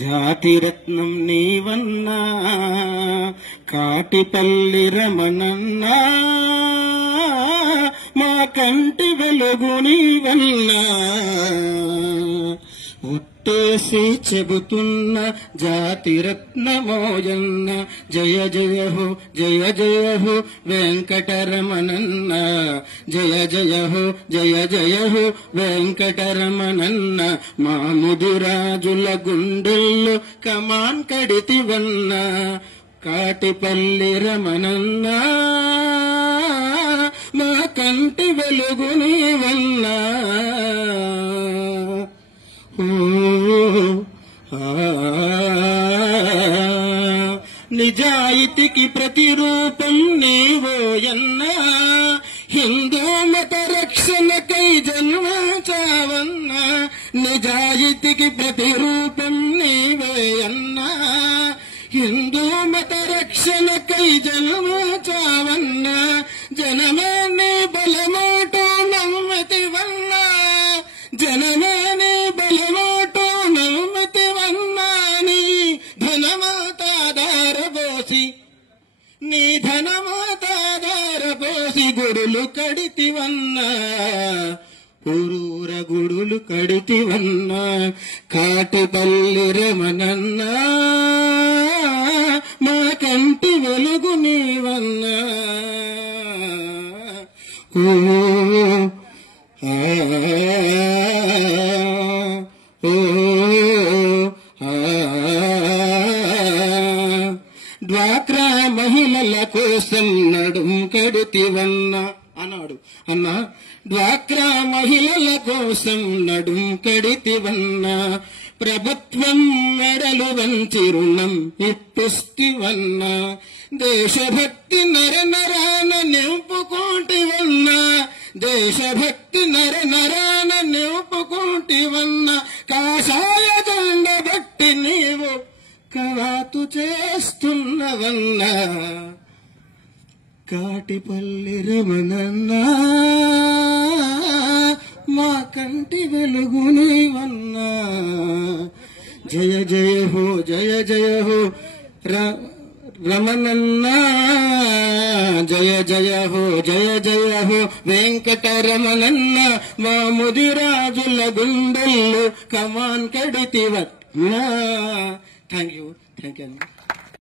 జాతిరత్నం నీవన్నా కాటిపల్లి రమణన్నా మా కంటి వెలుగు నీవన్నా ఒట్టేసి చెబుతున్న జాతిరత్నమోయన్న జయ జయ హో జయ జయ హో వెంకటరమణన్న జయ జయ హో జయ జయ హో వెంకటరమణన్న మా ముదురాజుల గుండెల్లో కమాన్ కడితివన్న కాటిపల్లి రమణన్న మా కంటి వెలుగు నీవన్నా నిజాయితీకి ప్రతిరూపం నీవోయన్నా హిందూ మత రక్షణకై జన్మించావన్నా నిజాయితీకి ప్రతిరూపం నీవోయన్నా హిందూ మత రక్షణకై జన్మించావన్నా జనమే నీ బలమోటో నమ్మతివన్నా జనమే నీ బలమోటో నమ్మతివన్నా నీ ధనమాతాధారపోసి నీ ధనమాతాధారపోసి గుడులు కడితివన్నా పురూర గుడులు కడితివన్నా కాటిపల్లి రమణన్నా మా కంటి వెలుగు నీవన్నా డ్వాక్రా మహిళల కోసం నడుం కడితివన్నా అన్నాడు అన్నా డ్వాక్రా మహిళల కోసం నడుం కడితివన్నా ప్రభుత్వం మెడలు వంచి రుణం ఇప్పిస్తివన్నా దేశభక్తి నరనరాన నింపుకుంటివన్నా దేశభక్తి నరనరాన నింపుకుంటివన్నా కాషాయ దండ బట్టి నీవు కవాతు చేస్తున్నవన్నా కాటిపల్లి రమణన్నా మా కంటి వెలుగు నీవన్నా జయ జయ హో జయ జయ హో రమణన్నా జయ జయ హో జయ జయ హో వెంకటరమణన్నా మా ముదిరాజుల గుండెల్లో కమాన్ కడితివన్నా థ్యాంక్ యూ